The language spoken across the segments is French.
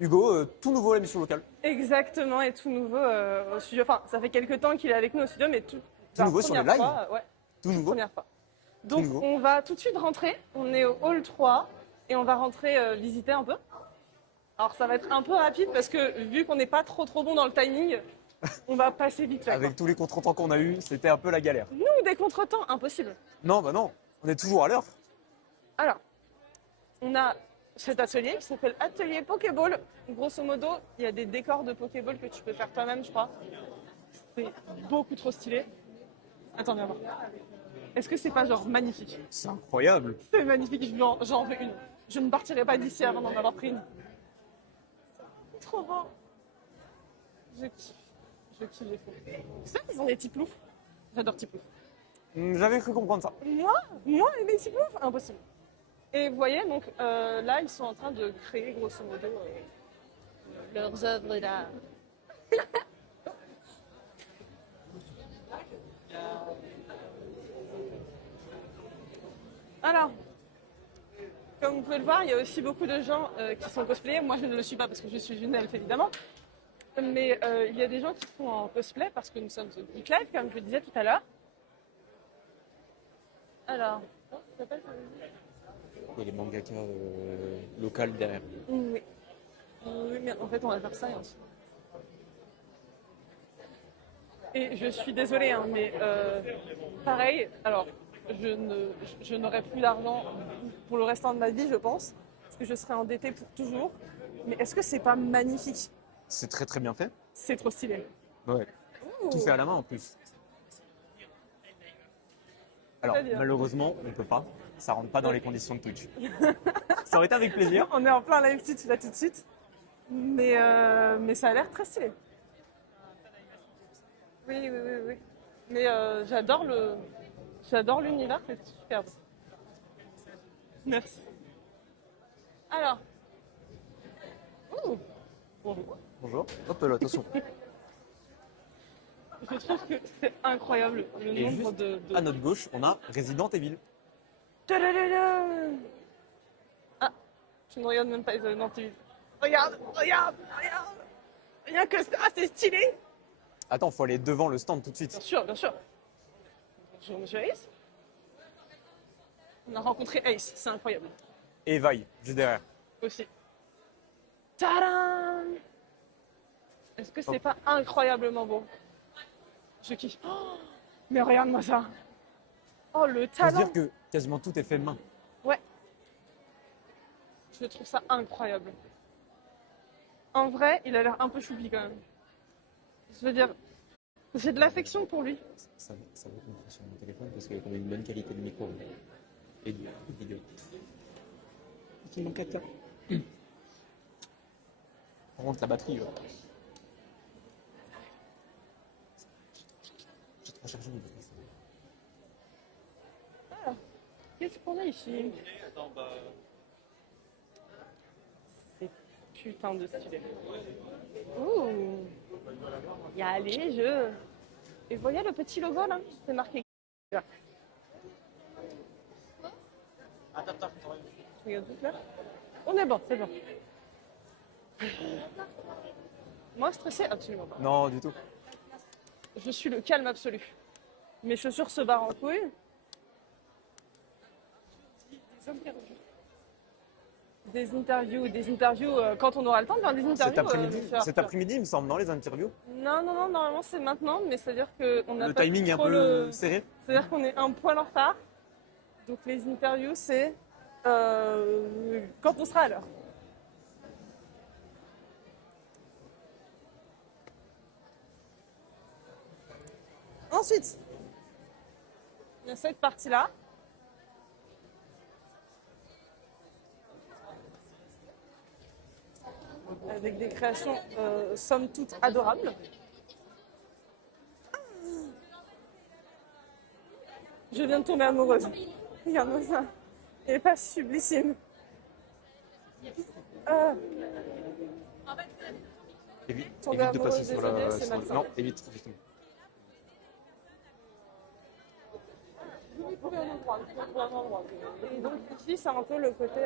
Hugo, tout nouveau à l'émission locale. Exactement, et tout nouveau au studio. Enfin, ça fait quelques temps qu'il est avec nous au studio, mais Tout nouveau sur le live. Ouais, Tout toute nouveau. première fois. Tout Donc, nouveau. on va tout de suite rentrer. On est au hall 3 et on va rentrer visiter un peu. Alors, ça va être un peu rapide parce que vu qu'on n'est pas trop bon dans le timing, on va passer vite fait. Avec tous les contretemps qu'on a eu, c'était un peu la galère. Nous, des contretemps, impossible. Non, bah non, on est toujours à l'heure. Alors, on a cet atelier qui s'appelle Atelier Pokéball. Grosso modo, il y a des décors de Pokéball que tu peux faire toi-même, je crois. C'est beaucoup trop stylé. Attends, viens voir. Est-ce que c'est pas genre magnifique? C'est incroyable. C'est magnifique, j'en veux une. Je ne partirai pas d'ici avant d'en avoir pris une. Trop beau. Je kiffe. Je kiffe les fous. C'est ça qu'ils ont des petits ploufs. J'adore petits ploufs. J'avais cru comprendre ça. Moi, et des petits ploufs, impossible. Et vous voyez, donc là, ils sont en train de créer, grosso modo, leurs œuvres d'art. Alors, comme vous pouvez le voir, il y a aussi beaucoup de gens qui sont cosplayés. Moi, je ne le suis pas parce que je suis une elfe, évidemment. Mais il y a des gens qui font en cosplay parce que nous sommes au Geek Live, comme je le disais tout à l'heure. Alors, comment ça s'appelle? Il y a les mangaka locales derrière. Oui. Oui, mais en fait, on va faire ça aussi. Et je suis désolée, hein, mais pareil, alors, je n'aurai plus d'argent pour le restant de ma vie, je pense, parce que je serai endettée pour toujours. Mais est-ce que c'est pas magnifique? C'est très très bien fait. C'est trop stylé. Ouais. Tout fait à la main en plus. Alors, C'est-à-dire malheureusement, on peut pas. Ça rentre pas dans les conditions de Twitch. Ça aurait été avec plaisir. On est en plein live Twitch là tout de suite. Mais ça a l'air très stylé. Oui, oui, oui, oui. Mais j'adore l'univers, c'est superbe. Merci. Alors. Ouh. Bonjour. Bonjour. Hop là, attention. Je trouve que c'est incroyable le Et nombre juste de... à notre gauche, on a Resident Evil. Tadadada. Ah, tu ne regardes même pas les événements TV. Regarde, regarde, regarde. Rien que ça, c'est stylé. Attends, faut aller devant le stand tout de suite. Bien sûr, bien sûr. Bonjour, monsieur Ace. On a rencontré Ace, c'est incroyable. Et Vi, juste derrière. Aussi. Tadam! Est-ce que c'est pas incroyablement beau? Je kiffe. Oh, mais regarde-moi ça. Oh, le Faut se talent. dire que quasiment tout est fait main. Ouais. Je trouve ça incroyable. En vrai, il a l'air un peu choupi quand même. Je veux dire, j'ai de l'affection pour lui. Ça vaut qu'on le fasse sur mon téléphone parce qu'on a une bonne qualité de micro et de vidéo. Il manque 4 Par contre, la batterie, j'ai trop chargé mon batterie. Ah, qu'est-ce qu'on a ici? C'est putain de stylé. Ouh, il y a les jeux. Et vous voyez le petit logo là? C'est marqué. Je regarde tout là. On est bon, c'est bon. Moi, stressé, absolument pas. Non, du tout. Je suis le calme absolu. Mes chaussures se barrent en couilles. Des interviews quand on aura le temps de faire des interviews. Cet après-midi, il me semble, non, les interviews. Non, non, non, normalement c'est maintenant, mais c'est-à-dire qu'on a Le pas timing est un trop peu serré. C'est-à-dire qu'on est un poil en retard. Donc les interviews, c'est quand on sera à l'heure. Ensuite, il y a cette partie-là. Avec des créations somme toute adorables. Je viens de tomber amoureuse. Regarde-moi ça. Elle est pas sublissime. Évite, Tomber évite de passer amoureuse sur des objets, la. c'est malsain. Non, évite, justement. Et donc ici, c'est un peu le côté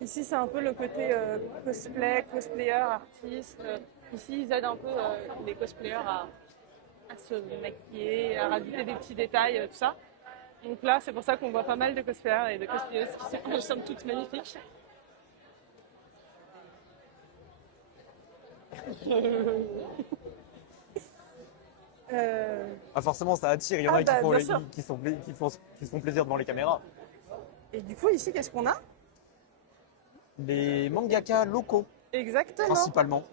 Ici, c'est un peu le côté cosplay, cosplayer, artiste. Ici, ils aident un peu les cosplayers à se maquiller, à rajouter des petits détails, tout ça. Donc là, c'est pour ça qu'on voit pas mal de cosplayers et de cosplayeuses qui sont en somme toutes magnifiques. Ah, forcément, ça attire. Il y en Ah a bah, qui font, bien sûr. qui se font plaisir devant les caméras. Et du coup, ici, qu'est-ce qu'on a? Les mangakas locaux, Exactement. principalement.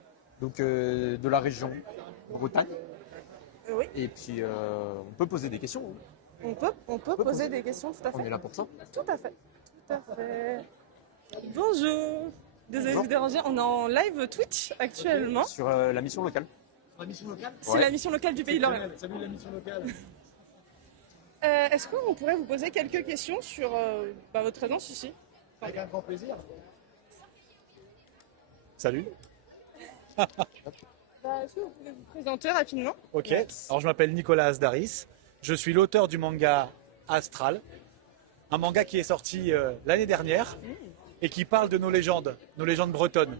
Donc, de la région Bretagne. Oui, Et puis, on peut poser des questions. Hein. on peut poser des questions, tout à On est fait. là pour ça. Tout à fait. Tout à fait. Bonjour. Désolée de Bonjour. vous déranger. On est en live Twitch actuellement. Sur la mission locale. La mission locale. C'est Ouais. la mission locale du Pays de Lorient. Salut la mission locale. Est-ce qu'on pourrait vous poser quelques questions sur votre présence ici? Avec un grand plaisir. Salut. Est-ce que vous pouvez vous présenter rapidement? Ok. Alors je m'appelle Nicolas Asdaris. Je suis l'auteur du manga Astral, un manga qui est sorti l'année dernière et qui parle de nos légendes bretonnes.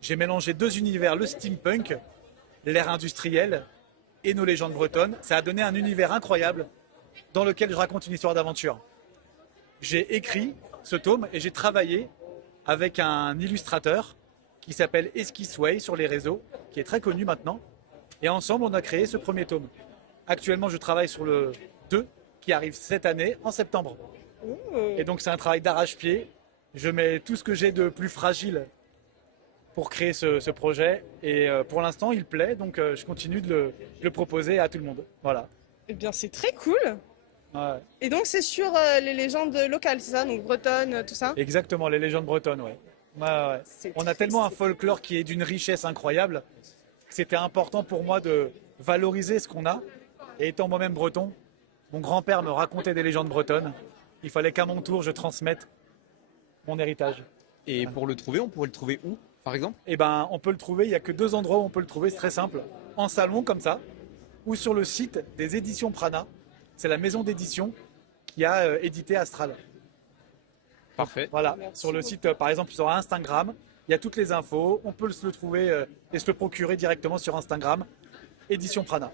J'ai mélangé deux univers, le steampunk, l'ère industrielle et nos légendes bretonnes. Ça a donné un univers incroyable dans lequel je raconte une histoire d'aventure. J'ai écrit ce tome et j'ai travaillé avec un illustrateur qui s'appelle Esquissway sur les réseaux, qui est très connu maintenant. Et ensemble, on a créé ce premier tome. Actuellement, je travaille sur le 2 qui arrive cette année, en septembre. Et donc, c'est un travail d'arrache-pied. Je mets tout ce que j'ai de plus fragile pour créer ce projet. Et pour l'instant, il plaît, donc je continue de le proposer à tout le monde. Voilà. Eh bien, c'est très cool. Ouais. Et donc, c'est sur les légendes locales, c'est ça? Donc, bretonnes, tout ça? Exactement, les légendes bretonnes, ouais. Ouais. C'est On a très tellement un stylé. folklore qui est d'une richesse incroyable que c'était important pour moi de valoriser ce qu'on a. Et étant moi-même breton, mon grand-père me racontait des légendes bretonnes. Il fallait qu'à mon tour, je transmette mon héritage. Et pour le trouver, on pourrait le trouver où, par exemple? Et ben, on peut le trouver, il n'y a que deux endroits où on peut le trouver, c'est très simple. En salon, comme ça, ou sur le site des éditions Prana. C'est la maison d'édition qui a édité Astral. Parfait. Voilà, Merci sur le beaucoup. site, par exemple, sur Instagram, il y a toutes les infos. On peut se le trouver et se le procurer directement sur Instagram. Édition Prana.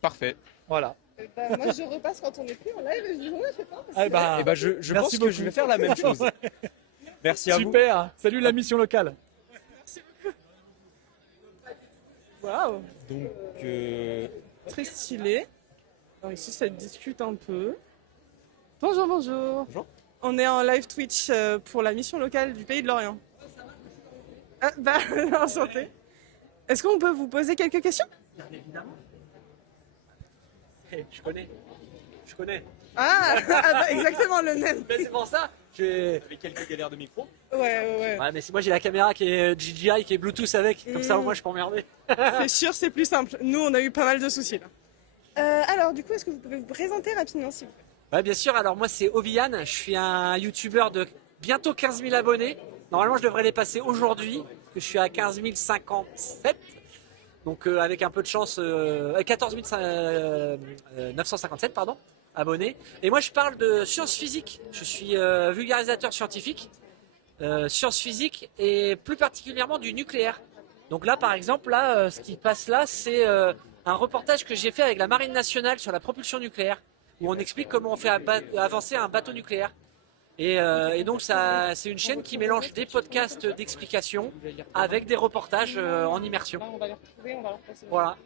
Parfait. Voilà. Moi, je repasse quand on est plus en live et je dis, ouais, je sais pas. Eh ben, Et ben, je merci pense que beaucoup. je vais faire la même chose. Merci à vous. Super. Salut la mission locale. Waouh, Donc, très stylé. Alors ici, ça discute un peu. Bonjour, bonjour. Bonjour. On est en live Twitch pour la mission locale du Pays de Lorient. Ah, bah, enchanté. Est-ce qu'on peut vous poser quelques questions? Évidemment. Je connais. Ah, bah, exactement le même. Mais c'est pour ça. avec quelques galères de micro. Ouais. Ouais, mais moi j'ai la caméra qui est DJI, qui est Bluetooth avec. Comme ça, au moins, je peux emmerder. C'est sûr, c'est plus simple. Nous, on a eu pas mal de soucis là. Alors, du coup, est-ce que vous pouvez vous présenter rapidement, s'il vous plaît? Ouais, bien sûr. Alors, moi, c'est Ovian. Je suis un youtubeur de bientôt 15 000 abonnés. Normalement, je devrais les passer aujourd'hui, parce que je suis à 15 057. Donc, avec un peu de chance, 14 957, pardon, abonnés. Et moi, je parle de sciences physiques. Je suis vulgarisateur scientifique, sciences physiques et plus particulièrement du nucléaire. Donc là, par exemple, là, ce qui passe là, c'est un reportage que j'ai fait avec la Marine nationale sur la propulsion nucléaire, où on explique comment on fait avancer un bateau nucléaire. Et donc, ça, c'est une chaîne qui mélange des podcasts d'explications avec des reportages en immersion. Là, on va les retrouver, on va leur passer. Voilà,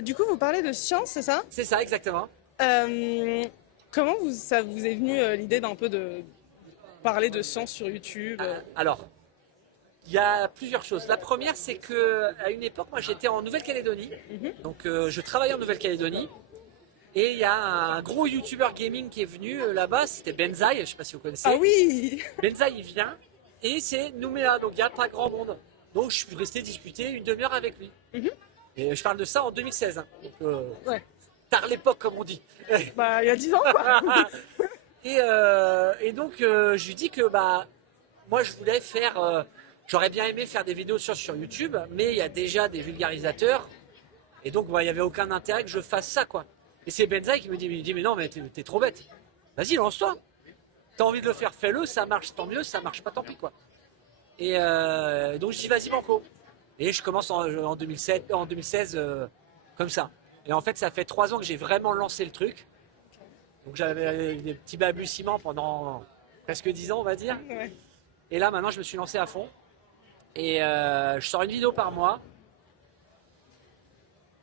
Du coup, vous parlez de science, c'est ça? c'est ça exactement. Comment ça vous est venu l'idée d'un peu de parler de science sur YouTube? Alors, il y a plusieurs choses. La première, c'est que à une époque, moi, j'étais en Nouvelle-Calédonie. Donc, je travaillais en Nouvelle-Calédonie. Et il y a un gros youtubeur gaming qui est venu là-bas. C'était Benzaï, je ne sais pas si vous connaissez. Ah oui! Benzaï, il vient. Et c'est Nouméa, donc il n'y a pas grand monde. Donc, je suis resté discuter une demi-heure avec lui. Et je parle de ça en 2016. Hein. Donc, Ouais. tard l'époque, comme on dit. Bah, il y a 10 ans, quoi. Et donc, je lui dis que moi, je voulais faire. J'aurais bien aimé faire des vidéos sur YouTube, mais il y a déjà des vulgarisateurs. Et donc, il n'y avait aucun intérêt que je fasse ça, quoi. Et c'est Benzaï qui me dit mais non, mais t'es trop bête. Vas-y, lance-toi. t'as envie de le faire, fais-le, ça marche, tant mieux, ça marche pas, tant pis, quoi. Et donc je dis vas-y banco. Et je commence en 2016 comme ça. Et en fait, ça fait 3 ans que j'ai vraiment lancé le truc. Donc j'avais des petits balbutiements pendant presque 10 ans, on va dire. Ouais. Et là, maintenant, je me suis lancé à fond. Et je sors une vidéo par mois.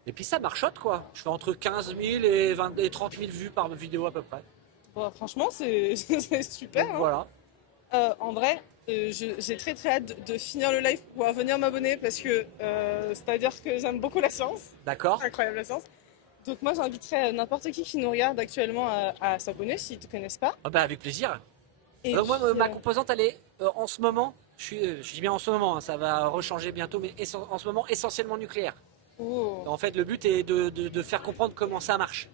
Et puis ça marchote, quoi. Je fais entre 15 000 et 30 000 vues par vidéo à peu près. Bon, franchement, c'est c'est super. Donc Hein. voilà. En vrai, j'ai très très hâte de finir le live pour venir m'abonner parce que c'est-à-dire que j'aime beaucoup la science, D'accord. incroyable la science. Donc moi j'inviterais n'importe qui nous regarde actuellement à s'abonner s'ils ne te connaissent pas. Ah bah, avec plaisir. Et Moi, puis, ma composante, elle est en ce moment, je dis bien en ce moment, hein, ça va rechanger bientôt, mais en ce moment, essentiellement nucléaire. oh. En fait, le but est de faire comprendre comment ça marche.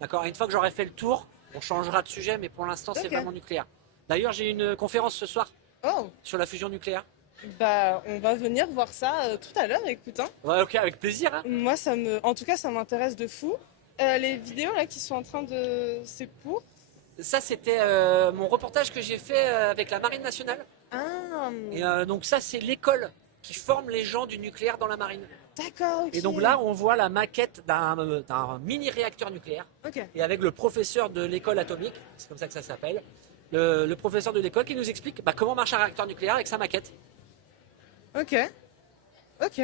D'accord. Et une fois que j'aurai fait le tour, on changera de sujet, mais pour l'instant, c'est Ok. vraiment nucléaire. D'ailleurs, j'ai une conférence ce soir Oh, sur la fusion nucléaire. bah on va venir voir ça tout à l'heure, écoute. Hein. Ouais, ok, avec plaisir. Hein. Moi en tout cas ça m'intéresse de fou. Les vidéos là qui sont en train de... C'est pour... Ça, c'était mon reportage que j'ai fait avec la Marine nationale. Ah, Et donc ça, c'est l'école qui forme les gens du nucléaire dans la marine. d'accord, ok. Et donc là, on voit la maquette d'un mini-réacteur nucléaire. Ok. Et avec le professeur de l'école atomique, c'est comme ça que ça s'appelle, le professeur de l'école qui nous explique comment marche un réacteur nucléaire avec sa maquette. Ok. Ok.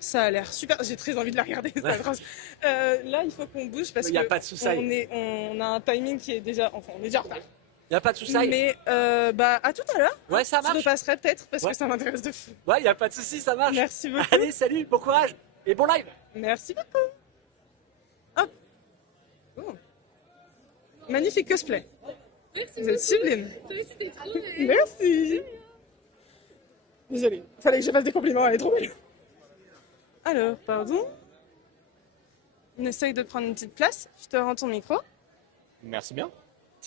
Ça a l'air super. J'ai très envie de la regarder. Ça Ouais. grâce. Là, il faut qu'on bouge parce Il y a que pas de souci. on a un timing qui est déjà... Enfin, on est déjà en retard. Il n'y a pas de souci. Mais bah, à tout à l'heure. Ouais, ça Je marche. repasserai peut-être parce Ouais. que ça m'intéresse de fou. Ouais, il n'y a pas de souci, ça marche. Merci beaucoup. Allez, salut, bon courage et bon live. Merci beaucoup. Hop. Oh. Magnifique cosplay. Vous êtes sublime. Merci. Désolée, fallait que je fasse des compliments, elle est trop belle. Alors, pardon. On essaye de prendre une petite place. Je te rends ton micro. Merci bien.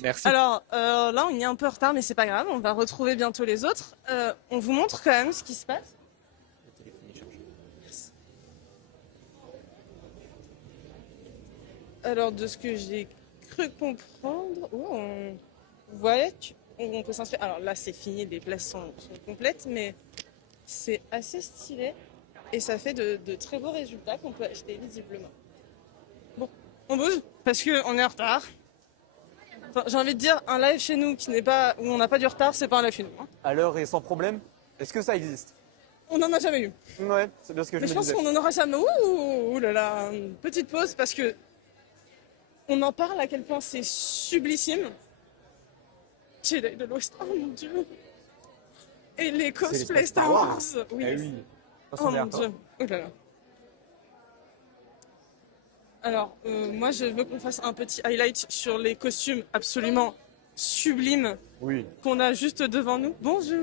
Merci. Alors, là, on est un peu en retard, mais c'est pas grave. On va retrouver bientôt les autres. On vous montre quand même ce qui se passe. Le téléphone est chargé. Alors, de ce que j'ai cru comprendre, vous voyez, on peut s'inscrire. Alors là, c'est fini, les places sont complètes, mais c'est assez stylé et ça fait de très beaux résultats qu'on peut acheter visiblement. Bon, on bouge parce qu'on est en retard. Enfin, j'ai envie de dire, un live chez nous qui n'est pas où on n'a pas du retard, c'est pas un live chez nous. Hein. À l'heure et sans problème, est-ce que ça existe? On n'en a jamais eu. Ouais, c'est bien ce que Mais je je me pense disais. qu'on n'en aura jamais. Ouh là là, une petite pause parce que on en parle à quel point c'est sublissime. Jedi de l'Ouest, oh mon dieu. Et les cosplays les Star Wars. Oui. Eh oui. Ça, Oh c'en est mon hardcore. dieu. Oh là là. Alors, moi je veux qu'on fasse un petit highlight sur les costumes absolument sublimes Oui. qu'on a juste devant nous. Bonjour.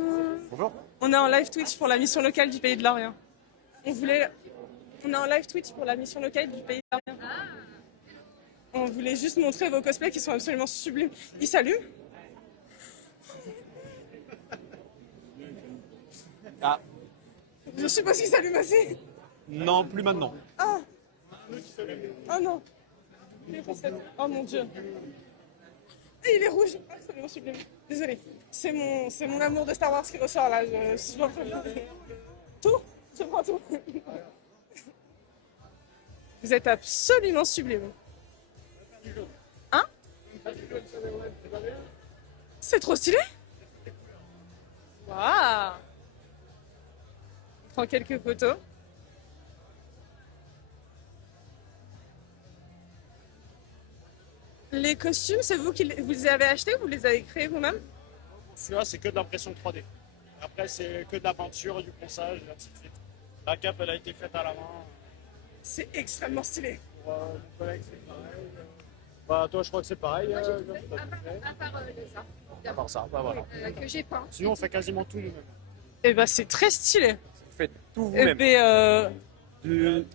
Bonjour. On est en live Twitch pour la mission locale du Pays de l'Orient. On est en live Twitch pour la mission locale du Pays de l'Orient. On voulait juste montrer vos cosplays qui sont absolument sublimes. Ils s'allument? Ah, Je suppose qu'ils s'allument assez. non, plus maintenant. Ah. Oh non. Oh mon dieu. Et il est rouge. Absolument sublime. Désolée. C'est mon amour de Star Wars qui ressort là. Tout. Je prends tout. Vous êtes absolument sublime. Hein? C'est trop stylé. Waouh. On prend quelques photos. Les costumes, c'est vous qui vous les avez achetés ou vous les avez créés vous-même? Celui-là, c'est que de l'impression 3D. Après, c'est que de la peinture, du ponçage, et ainsi de suite. La cape, elle a été faite à la main. C'est extrêmement stylé. Pour mon collègue, c'est pareil. Bah, toi, je crois que c'est pareil. Moi, j'ai tout fait, à part ça, À part ça, bah voilà. que j'ai peint. Sinon, on fait quasiment tout nous-mêmes. Et bah c'est très stylé. Vous faites tout Et vous-même. ben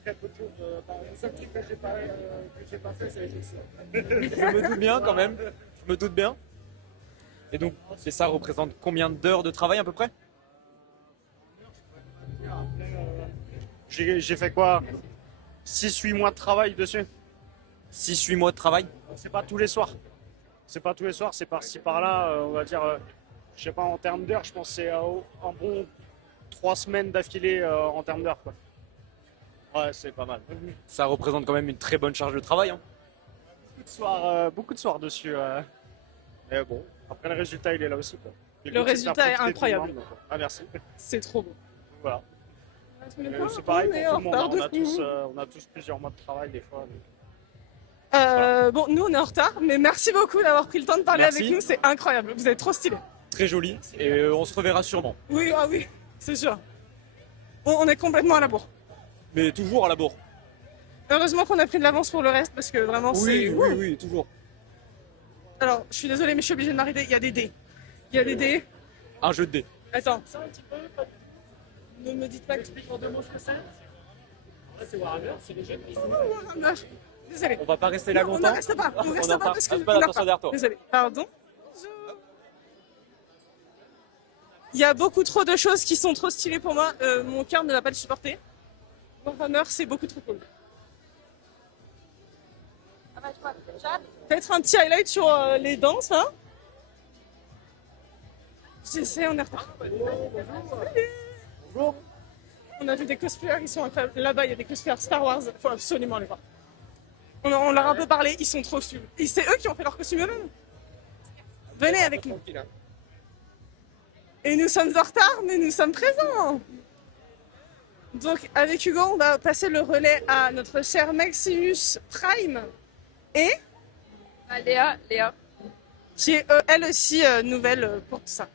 Très peu de choses. Le seul truc que j'ai pas fait, c'est les chaussures. Je me doute bien quand même. Je me doute bien. Et donc, c'est ça représente combien d'heures de travail à peu près? J'ai fait quoi? 6-8 mois de travail dessus. 6-8 mois de travail. C'est pas tous les soirs. c'est pas tous les soirs, c'est par-ci par-là. On va dire, je sais pas, en termes d'heures, je pense que c'est un bon 3 semaines d'affilée en termes d'heures, quoi. Ouais, c'est pas mal. Ça représente quand même une très bonne charge de travail. Hein. Beaucoup de soirs dessus. Mais bon, après le résultat, il est là aussi, quoi. Puis Le but, c'est de faire résultat est profiter tout le incroyable. monde, donc, ah, merci. C'est trop beau. Voilà. Mais C'est pareil on est pour en tout le monde. retard Hein. de On a tous plusieurs mois de travail des fois. donc. Bon, nous on est en retard, mais merci beaucoup d'avoir pris le temps de parler Merci. avec nous, c'est incroyable, vous êtes trop stylés. Très joli. Et on se reverra sûrement. Oui, ah oui, c'est sûr. On est complètement à la bourre. Mais toujours à la bourre. Heureusement qu'on a pris de l'avance pour le reste, parce que vraiment c'est... oui, toujours. Alors, je suis désolée, mais je suis obligée de m'arrêter, il y a des dés. Il y a des dés. Un jeu de dés. Attends. Ne me dites pas que... En 2 mots ce que c'est. C'est Warhammer, c'est les jeux. Warhammer. Désolée. On va pas rester là Non, on ne longtemps. reste pas, on reste en pas part- parce que Ah, je pas pleure attention pas. derrière toi. Désolée, pardon. Il y a beaucoup trop de choses qui sont trop stylées pour moi, mon cœur ne va pas le supporter. Warhammer, c'est beaucoup trop cool. Peut-être un petit highlight sur les danses, hein. J'essaie, on est en retard. Bonjour. On a vu des cosplayers, ils sont incroyables. Là-bas, il y a des cosplayers Star Wars, il faut absolument les voir. On leur a un peu parlé, ils sont trop stylés. Et c'est eux qui ont fait leur costume eux-mêmes. Venez avec nous. Et nous sommes en retard, mais nous sommes présents. Donc, avec Hugo, on va passer le relais à notre cher Maximus Prime et Ah, Léa. qui est elle aussi nouvelle pour tout ça.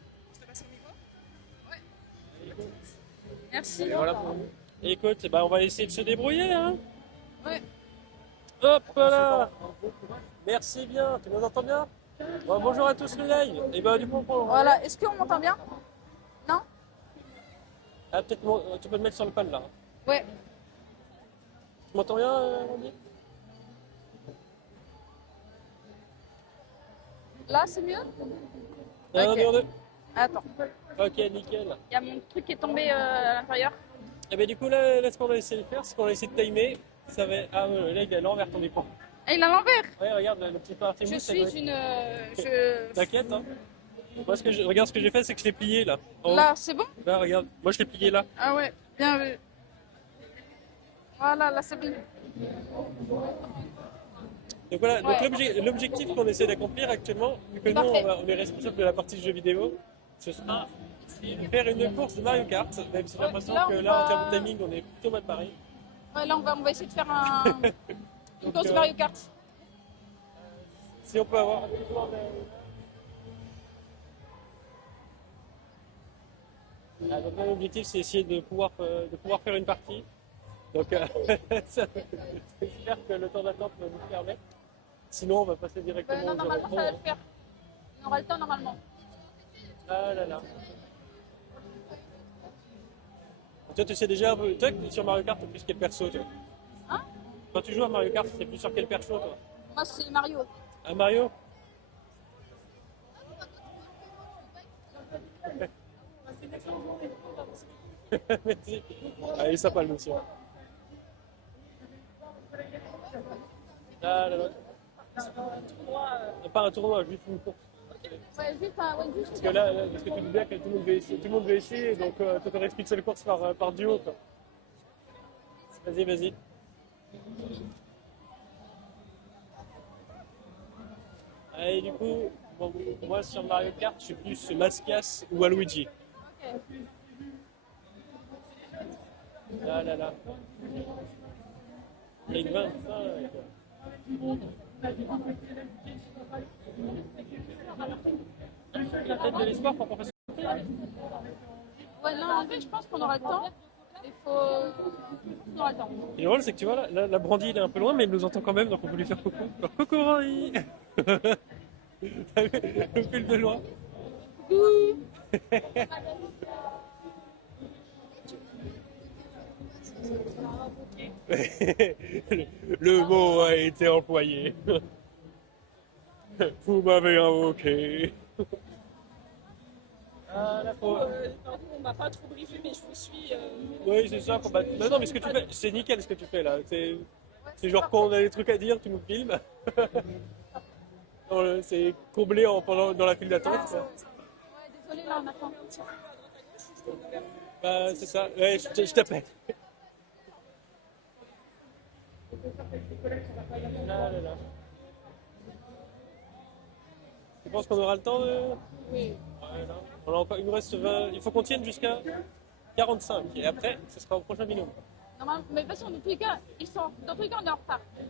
Merci. Et voilà pour nous. Écoute, bah, on va essayer de se débrouiller. Hein. Ouais. Hop là. Merci bien, tu nous entends bien? Bon, bonjour à tous le live. Et bah du coup, Voilà, est-ce qu'on m'entend bien? Non? ah, peut-être tu peux te mettre sur le pan là. Ouais. Tu m'entends bien, Randy? Là, c'est mieux? Un, Ok. deux, deux. Attends, Ok, nickel. il y a mon truc qui est tombé à l'intérieur. Et bah du coup là ce qu'on va essayer de faire, c'est qu'on va essayer de timer. Ça va... Ah ouais, là il est à l'envers ton écran. Ah, il est à l'envers. Ouais, regarde le petit parti Je mousse, ça suis doit être- une... T'inquiète, hein. Moi, regarde ce que j'ai fait, c'est que je l'ai plié là. En haut. Là, c'est bon? Là, regarde. Moi, je l'ai plié là. Ah ouais, bien vu. Voilà, là c'est bon. Donc voilà, donc Ouais. l'objectif qu'on essaie d'accomplir actuellement, vu que nous Parfait. on est responsable de la partie jeux vidéo, ce sera de faire une course de Mario Kart, même si j'ai Ouais, l'impression là, que on là en va- termes de timing on est plutôt mal paré. Ouais, là on va essayer de faire une Donc, course de Mario Kart. Si on peut avoir. Ah, donc là, l'objectif c'est essayer de pouvoir faire une partie. Donc j'espère que le temps d'attente va nous permettre. Sinon on va passer directement Non, au normalement jeu. ça va le faire. On aura le temps normalement. Ah là là. Toi, tu sais déjà, toi, sur Mario Kart, t'es plus quel perso, toi? Hein? Quand tu joues à Mario Kart, t'es plus sur quel perso, toi? Moi c'est Mario. À Mario? Merci. Ah, il est sympa, le monsieur. Ah là là. Pas un tournoi, juste une course. Ouais, juste juste. Parce que là, parce que tu dis bien que tout le monde veut essayer, donc tu aurais qu'une seule course par duo, quoi. Vas-y, vas-y. Allez, du coup, bon, moi sur Mario Kart, je suis plus Mascas ou Waluigi. Ok. Là, là, là. Avec 25. Il y a peut-être de l'espoir pour qu'on fasse. Ouais, non, en fait je pense qu'on aura le temps. Il faut... On aura le temps. Et le drôle, c'est que tu vois, là, la Brandy, il est un peu loin, mais il nous entend quand même, donc on peut lui faire coucou. Alors, coucou Randy. Le fil de loin. Le mot a été employé. Vous m'avez invoqué. Ah, là, faut... On m'a pas trop briefé, mais je vous suis. Oui, c'est ça. Non, non, mais ce que tu fais, c'est nickel ce que tu fais là. C'est genre quand on a des trucs à dire, tu nous filmes. C'est comblé dans la file d'attente. Quoi. Ouais, désolé, là, on attend. Bah, c'est ça. Ouais, je t'appelle. Là, là, là. Tu penses qu'on aura le temps Oui. Ouais, non. On a encore, il nous reste 20. Il faut qu'on tienne jusqu'à 45. Et après, ce sera au prochain binôme. Normalement, mais de toute façon, dans tous les cas, dans tous les cas, on est en retard. Donc,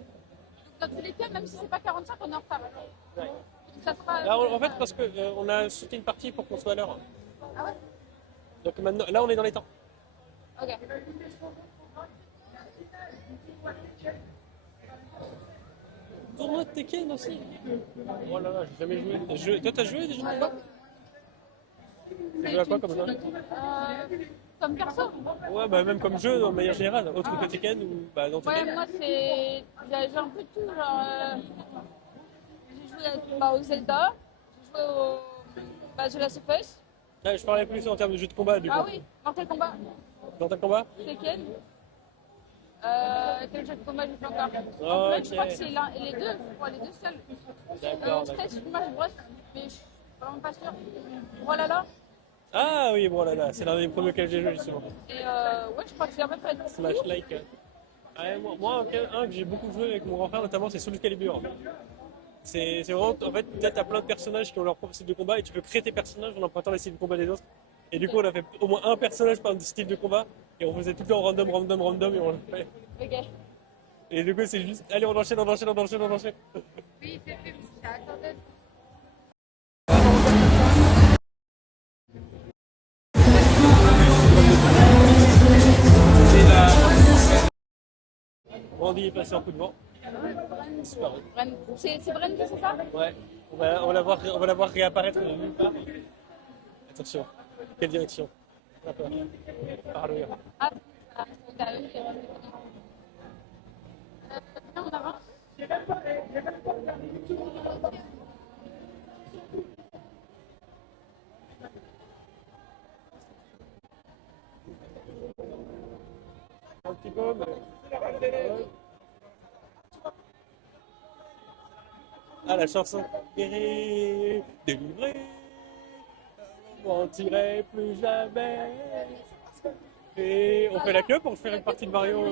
dans tous les cas, même si c'est pas 45, on est en retard. Ouais. Donc, ça sera. Là, en fait, parce que on a sauté une partie pour qu'on soit à l'heure. Ah ouais? Donc maintenant, là, on est dans les temps. Ok. Tournoi de Tekken aussi. Oh là là, j'ai jamais joué. Toi, t'as joué déjà? Tu joues à quoi comme jeu? Comme perso? Ouais, bah même comme jeu, de manière générale, autre que Tekken ou bah, dans Tekken. Ouais, moi, j'ai joué un peu de tout. Genre, j'ai joué au Zelda, j'ai joué au The Last of Us. Ah, je parlais plus en termes de jeu de combat du coup. Ah oui, Mortal Kombat, Dans ta combat? Tekken. Quel jeu de combat j'ai fait encore? Ok. En fait, je crois que c'est les deux, les deux seuls. D'accord. Peut-être Smash Bros, mais je suis vraiment pas sûre. Voilà là. Ah oui, bon là là, c'est l'un des premiers auxquels j'ai joué justement. Et ouais, je crois que c'est à peu près tout. Smash Like. Ouais, moi, un que j'ai beaucoup joué avec mon grand frère notamment, c'est Soul Calibur. C'est vraiment, en fait, peut-être t'as plein de personnages qui ont leur propre style de combat et tu peux créer tes personnages en empruntant les styles de combat des autres. Et du coup, on a fait au moins un personnage par style de combat et on faisait tout le temps random et on le fait. Ok. Et du coup, c'est juste, allez, on enchaîne. Oui, c'est fait, attendez. Randy est passé en coup de vent. C'est Bren qui fait ça? Ouais, on va la voir réapparaître nulle part. Attention, quelle direction? On a peur. Par là. Ah, t'as vu, on avance. Un petit peu, mais... Ah, la chanson. Guéri, délivré, ne mentirai plus jamais. Et on fait la queue pour faire une partie de Mario.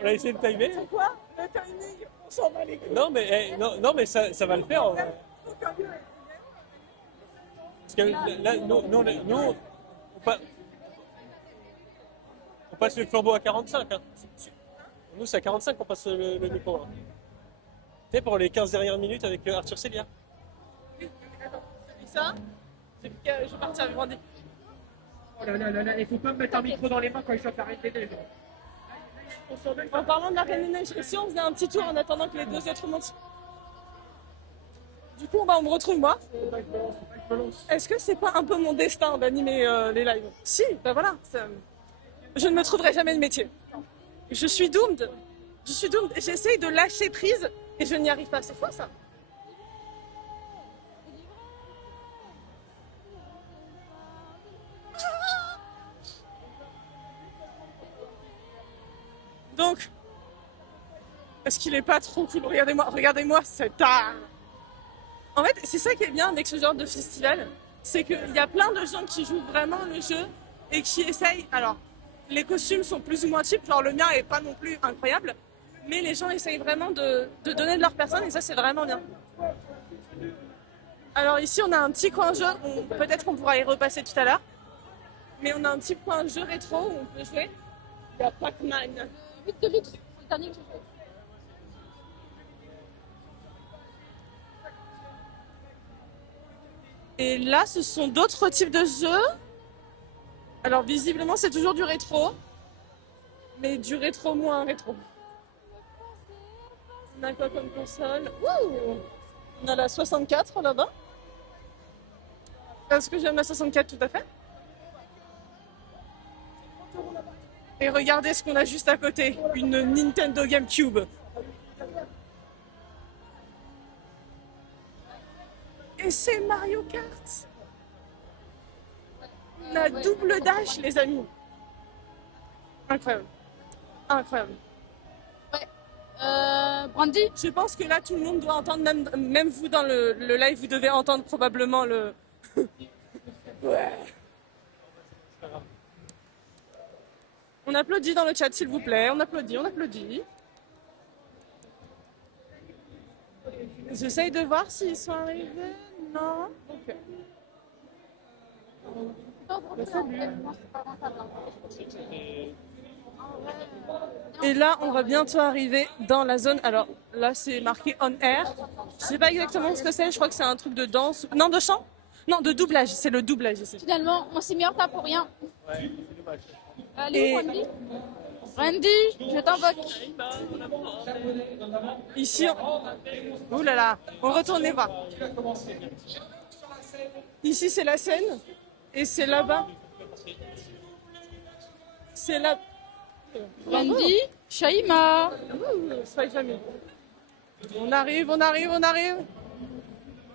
On a essayé de timer. C'est quoi? Le timing, on s'en bat les couilles. Non, mais, non, mais ça va le faire. En vrai. Parce que là, nous, on passe le flambeau à 45. Hein. Nous, c'est à 45 qu'on passe le micro. Hein. Tu sais, pour les 15 dernières minutes avec Arthur Célia. Attends, j'ai vu ça. Je vais partir avec Randy. Oh là là là là, il faut pas me mettre un micro dans les mains quand il chauffe la Reine des Neiges. En parlant de la Reine des Neiges, si on faisait un petit tour en attendant que les deux autres montent. Du coup, on me retrouve moi. Est-ce que c'est pas un peu mon destin d'animer les lives? Si, ben voilà. Je ne me trouverai jamais de métier. Je suis doomed. J'essaye de lâcher prise et je n'y arrive pas. C'est faux ça. Donc, est-ce qu'il est pas trop cool? Regardez-moi cet art. En fait, c'est ça qui est bien avec ce genre de festival, c'est qu'il y a plein de gens qui jouent vraiment le jeu et qui essayent. Alors, les costumes sont plus ou moins cheap, genre le mien est pas non plus incroyable, mais les gens essayent vraiment de donner de leur personne et ça c'est vraiment bien. Alors ici on a un petit coin jeu, peut-être qu'on pourra y repasser tout à l'heure, mais on a un petit coin jeu rétro où on peut jouer. Il y a Pac-Man. 8 de luxe, c'est le dernier que j'ai fait. Et là, ce sont d'autres types de jeux. Alors, visiblement, c'est toujours du rétro. Mais du rétro moins rétro. On a quoi comme console? Ouh, on a la 64 là-bas. Est-ce que j'aime la 64 tout à fait? Et regardez ce qu'on a juste à côté. Une Nintendo GameCube. Et c'est Mario Kart. On a double dash, les amis. Incroyable. Incroyable. Ouais. Brandy. Je pense que là, tout le monde doit entendre, même vous dans le live, vous devez entendre probablement le... Ouais. On applaudit dans le chat, s'il vous plaît. On applaudit, on applaudit. J'essaye de voir s'ils sont arrivés. Non. Ok. Et là, on va bientôt arriver dans la zone. Alors là, c'est marqué on air. Je sais pas exactement ce que c'est. Je crois que c'est un truc de danse. Non, de chant? Non, de doublage. C'est le doublage ici. Finalement, on s'est mis en retard pour rien. Ouais, c'est dommage. Allez, Et- Randy. Randy, je t'invoque. Ici, ouh là là, on retourne les voir. Ici, c'est la scène. Et c'est là-bas. C'est là. Randy, Shaima. Spy Family. On arrive, on arrive, on arrive.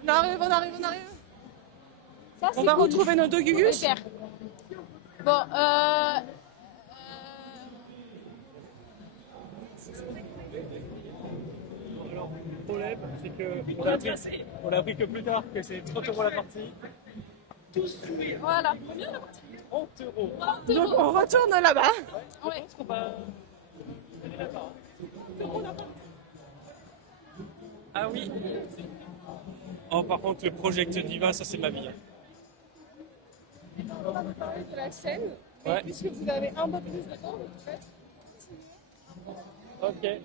On arrive, on arrive, on arrive. Ça, c'est On va cool. retrouver nos deux Gugus. Super. Bon, Le problème, c'est qu'on a appris que plus tard que c'est 30 € la partie. voilà. 30 €. Donc on retourne là-bas. Ouais. On va aller là-bas. Ah oui. Oh, par contre, le Project Diva, ça c'est ma vie. On va vous parler de la scène. Ouais. Et puisque vous avez un peu plus de temps, vous pouvez Ok.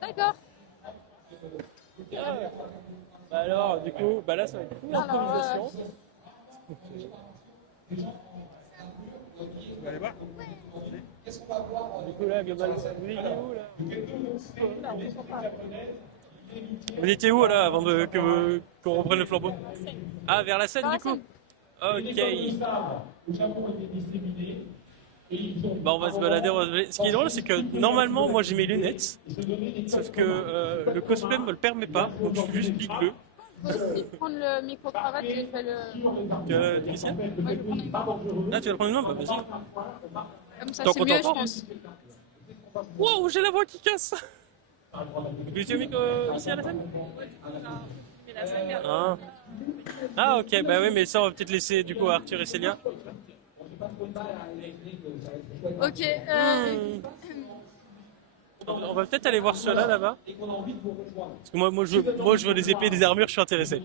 D'accord. Ah. Bah alors, du coup, bah là ça va être full improvisation. Vous allez voir. Du coup là, Gabal, vous étiez où là? Vous étiez où là avant qu'on reprenne le flambeau? Ah, vers la scène du coup? Ok. Bah on va se balader, Ce qui est drôle, c'est que normalement, moi j'ai mes lunettes, sauf que le cosplay me le permet pas, donc je suis juste bicleux. Je peux aussi prendre le micro-cravate et je vais le. Christian? Ouais, je vais prendre une main. Ah, tu vas le prendre une main? Bah vas-y. Comme ça, Tant c'est qu'on mieux, je t'entend. pense. Wow, j'ai la voix qui casse! Vous étiez au micro ici à la scène? Ah. Ah ok, bah oui, mais ça on va peut-être laisser du coup à Arthur et Célia. Ok. On va peut-être aller voir ceux-là là-bas. Parce que moi je veux des épées et des armures, je suis intéressé.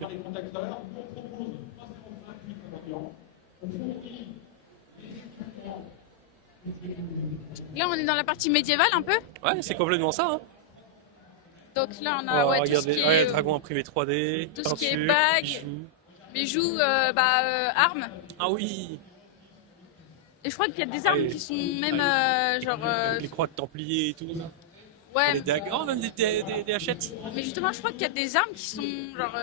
Là, on est dans la partie médiévale un peu. Ouais, c'est complètement ça. Hein. Donc là, on Oh, a tout ce regardez, qui ouais, est dragon imprimé 3D, tout ce qui est peinture, bague. bijoux. bijoux, armes. Ah oui, Et je crois qu'il y a des armes Ouais. qui sont même genre. les croix de templiers et tout. Ouais, Les dagues. Oh, même des hachettes. mais justement, je crois qu'il y a des armes qui sont genre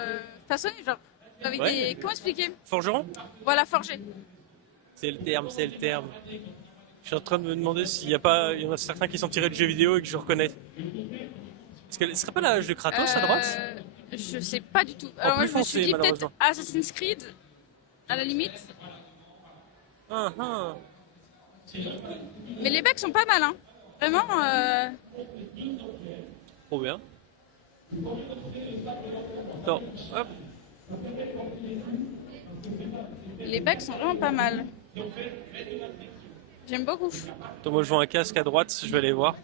façonnées, genre avec Ouais. des. Comment expliquer? Forgeron? Voilà, forgées. C'est le terme, c'est le terme. Je suis en train de me demander s'il y a pas, il y en a certains qui sont tirés de jeux vidéo et que je reconnais. Est-ce que ce serait pas l'âge de Kratos à droite? Je sais pas du tout. Alors moi, plus je me suis foncé, dit peut-être malheureusement. Assassin's Creed, à la limite. Ah, ah. Mais les bacs sont pas mal, hein. Vraiment. Trop bien. Attends, hop. Les bacs sont vraiment pas mal. J'aime beaucoup. Attends, moi je vois un casque à droite, je vais aller voir.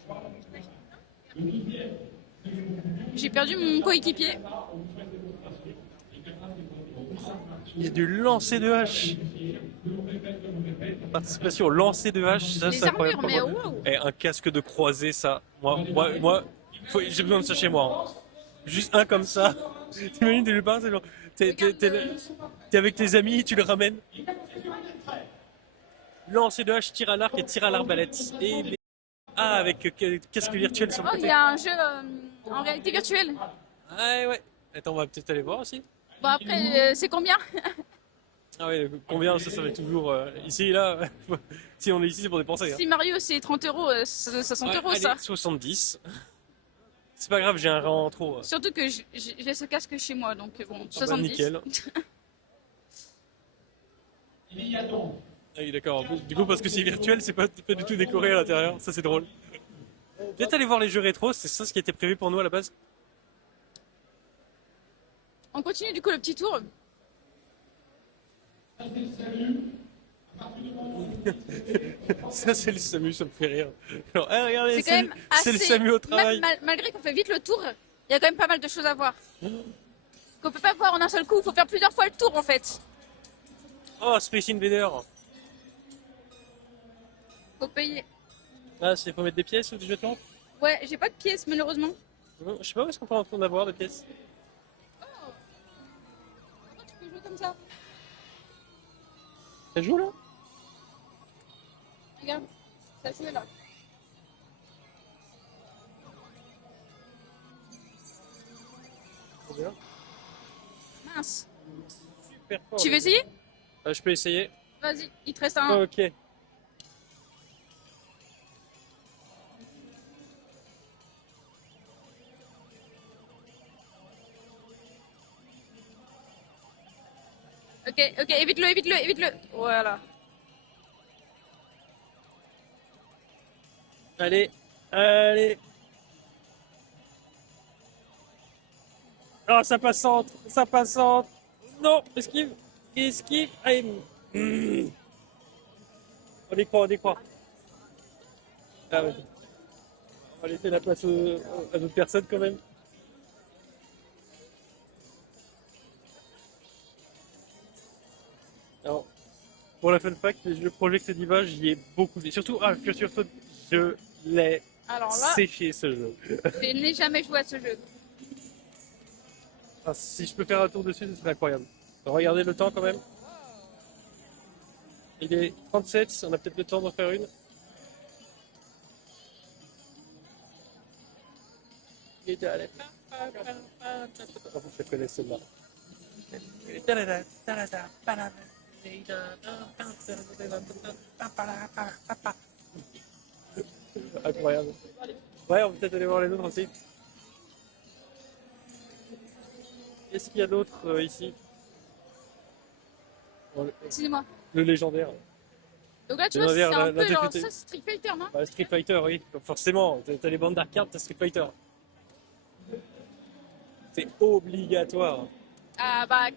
J'ai perdu mon coéquipier. Il y a du lancer de hache. Participation au lancer de hache, ça Les c'est incroyable. armures, mais waouh. Et un casque de croisée, ça. Moi, j'ai besoin de ça chez moi. Hein. Juste un comme ça. T'imagines, t'es pas, c'est genre. T'es avec tes amis, tu le ramènes. Lancer de hache, tir à l'arc et tir à l'arbalète. Et les... Ah, avec casque virtuel sur le Oh, il côté. y a un jeu en réalité virtuelle. Ah ouais. Attends, on va peut-être aller voir aussi. Bon, après, c'est combien? Ah ouais, combien ça va être toujours ici, là. Si on est ici, c'est pour dépenser. Hein. Si Mario c'est 30 €, c'est 60 Ouais, € allez, ça. 70. C'est pas grave, j'ai un rang en trop. Surtout que j'ai ce casque chez moi, donc bon, Ah bah, 70. nickel. Ah oui, d'accord. Du coup, parce que c'est virtuel, c'est pas du tout décoré à l'intérieur. Ça, c'est drôle. Peut-être aller voir les jeux rétro, c'est ça ce qui était prévu pour nous à la base. On continue du coup le petit tour. Ça, c'est le SAMU, ça me fait rire. Genre, eh, regardez, C'est quand même c'est le assez. SAMU au travail. Malgré qu'on fait vite le tour, il y a quand même pas mal de choses à voir. Qu'on peut pas voir en un seul coup, il faut faire plusieurs fois le tour en fait. Oh, Space Invader. Faut payer. Ah, c'est pour mettre des pièces ou des jetons? Ouais, j'ai pas de pièces malheureusement. Je sais pas où est-ce qu'on peut en avoir des pièces. Pourquoi tu peux jouer comme ça? Ça joue là? Regarde, ça joue là. Trop bien. Mince. Super fort. Tu veux essayer? Je peux essayer. Vas-y, il te reste un. Ok. Ok, évite-le, évite-le, évite-le. Voilà. Allez, allez. Oh, ça passe centre, ça passe centre. Non, esquive, esquive. Allez. On y croit, on y croit. Ah ouais. On va laisser la place à d'autres personnes quand même. Alors, pour la fun fact, les jeux Project Diva, j'y ai beaucoup. Surtout, surtout, je l'ai Alors là, séché ce jeu. je n'ai jamais joué à ce jeu. Ah, si je peux faire un tour dessus, ce serait incroyable. Regardez le temps quand même. Il est 37, on a peut-être le temps d'en faire une. Il est allé. Oh, je connais celle-là. Incroyable. Ouais, on peut peut-être aller voir les autres aussi. Qu'est-ce qu'il y a d'autre ici? Bon, Excusez-moi. le légendaire. Donc là, tu Le vois, c'est navire, un peu genre député. ça, c'est Street Fighter, non? Bah, Street Fighter, oui. Donc, forcément, t'as les bandes d'arcade, t'as Street Fighter. C'est obligatoire. Ah bah,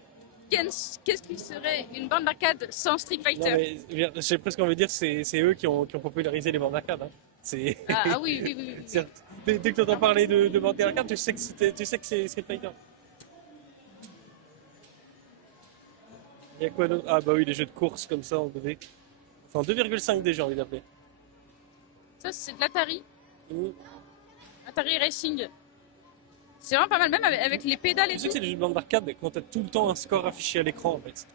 qu'est-ce qui serait une bande d'arcade sans Street Non, Fighter? mais j'ai presque envie de dire c'est eux qui ont popularisé les bandes d'arcade. Hein. C'est Ah oui, oui, oui. Oui. dès que tu entends parler de bandes d'arcade, tu sais que c'est Street Fighter. Il y a quoi d'autre? Ah bah oui, les jeux de course comme ça en 2D. Enfin 2,5D, j'ai envie d'appeler. Ça, c'est de l'Atari. Mmh. Atari Racing. C'est vraiment pas mal, même avec les pédales et Tu sais tout. que c'est des jeux de bandes d'arcade quand t'as tout le temps un score affiché à l'écran en fait.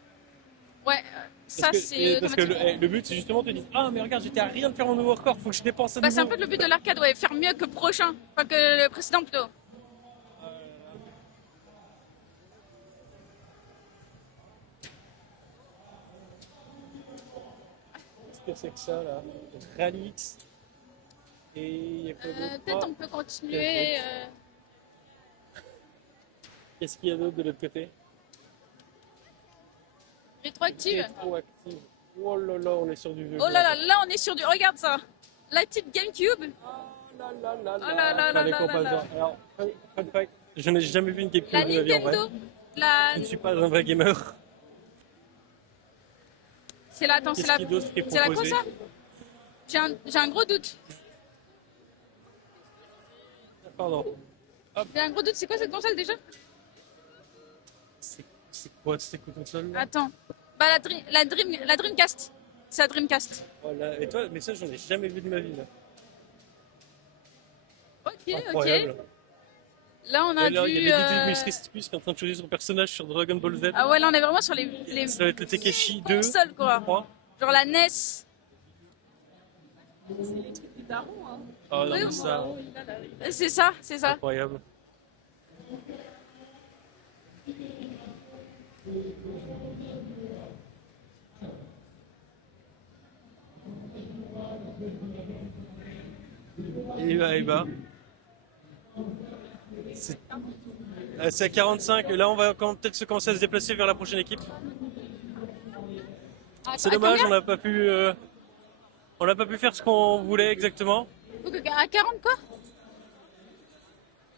Ouais, ça c'est Parce que automatique. le but c'est justement de te dire ah mais regarde j'étais à rien de faire mon nouveau record, faut que je dépense à Bah, c'est un nouveau. peu le but de l'arcade, ouais, faire mieux que le prochain. Enfin, que le précédent plutôt. Qu'est-ce que c'est que ça là? Rally X. Et il y a quoi d'autre? Peut-être on peut continuer. Qu'est-ce qu'il y a d'autre de l'autre côté? Rétroactive. Rétroactive. Oh là là, on est sur du vieux. Oh là là, là on est sur du. Regarde ça. La petite GameCube. Oh là là là Oh là là Fallait là qu'on là passe là. dans- Alors, fun fact, je n'ai jamais vu une GameCube La de ma vie en vrai. Nintendo. La. Je ne suis pas un vrai gamer. C'est la. Attends, c'est Qu'est-ce la. qui d'autre est C'est la proposé? console. J'ai un gros doute. Pardon. J'ai un gros doute. C'est quoi cette console déjà? C'est quoi cette console là? Attends. Bah la Dreamcast. C'est la Dreamcast. Voilà. Et toi, mais ça, j'en ai jamais vu de ma vie là. Ok, Incroyable. ok. Là on a Et là, il y avait du. Dimitri Stikus qui est en train de choisir son personnage sur Dragon Ball Z. Ah ouais, là on est vraiment sur les Ça va être le Takeshi 2, consoles quoi. 3. Genre la NES. Oh non, Oui, mais ça, C'est ça, c'est ça. incroyable. Il va. C'est à 45, et là on va peut-être se commencer à se déplacer vers la prochaine équipe. C'est dommage, on n'a pas pu faire ce qu'on voulait exactement. À 40 quoi?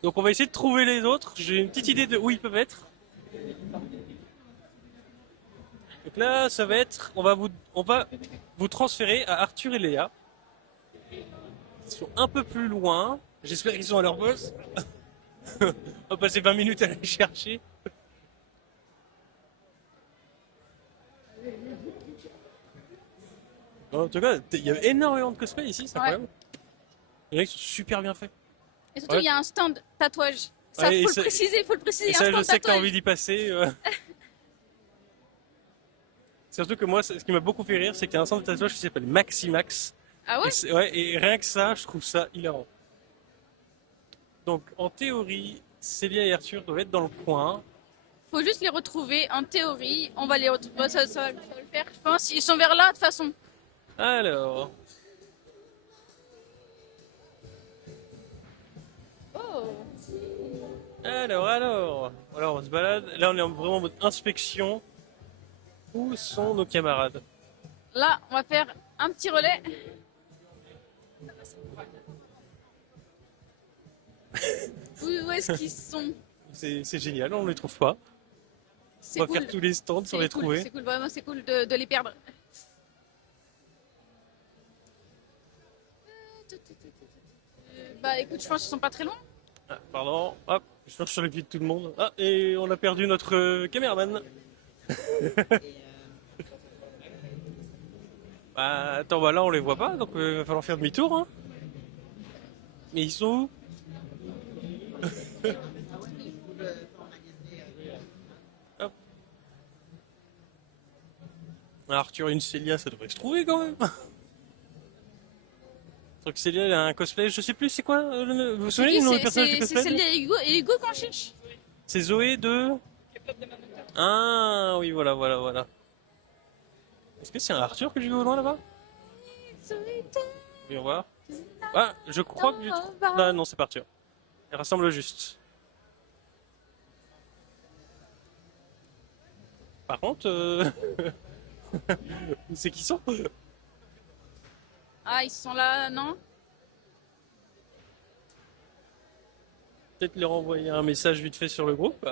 Donc on va essayer de trouver les autres. J'ai une petite idée de où ils peuvent être. Donc là, ça va être, on va vous transférer à Arthur et Léa. Ils sont un peu plus loin. J'espère qu'ils sont à leur poste. On va passer 20 minutes à les chercher. En tout cas, il y a énormément de cosplay ici, c'est incroyable. Les mecs sont super bien faits. Et surtout, il y a un stand tatouage. Ça, Ouais, faut le préciser, faut le préciser. Et un ça, stand je sais que t'as tatouage. envie d'y passer. Surtout que moi, ce qui m'a beaucoup fait rire, c'est qu'il y a un centre de tatouage qui s'appelle Maximax. Ah ouais? Et rien que ça, je trouve ça hilarant. Donc, en théorie, Célia et Arthur doivent être dans le coin. Faut juste les retrouver. En théorie, on va les retrouver. Ça va le faire, je pense. Ils sont vers là, de toute façon. Alors, Oh. alors, on se balade. Là, on est vraiment en mode inspection. Où sont nos camarades? Là, on va faire un petit relais. Où est-ce qu'ils sont? C'est génial, on ne les trouve pas. C'est On va cool. faire tous les stands sans les cool, trouver. c'est cool, vraiment, c'est cool de les perdre. Bah écoute, je pense qu'ils sont pas très loin. Ah, pardon, hop, je cherche sur les pieds de tout le monde. Ah, et on a perdu notre caméraman. Bah, attends, bah là on les voit pas, donc il va falloir faire demi-tour. Hein. Mais ils sont où? Hop. Arthur et une Célia, ça devrait se trouver quand même. Je crois que Célia elle a un cosplay, je sais plus c'est quoi. Vous vous souvenez du nom du personnage du C'est cosplay? celle et Hugo qu'on cherche. C'est Zoé de... Ah oui, voilà. Est-ce que c'est un Arthur que j'ai vu au loin là-bas? Voyons voir. Ah, je crois que... Ah non, c'est pas Arthur. Elle ressemble juste. Par contre... c'est qui sont? Ah, ils sont là, non? Peut-être leur envoyer un message vite fait sur le groupe.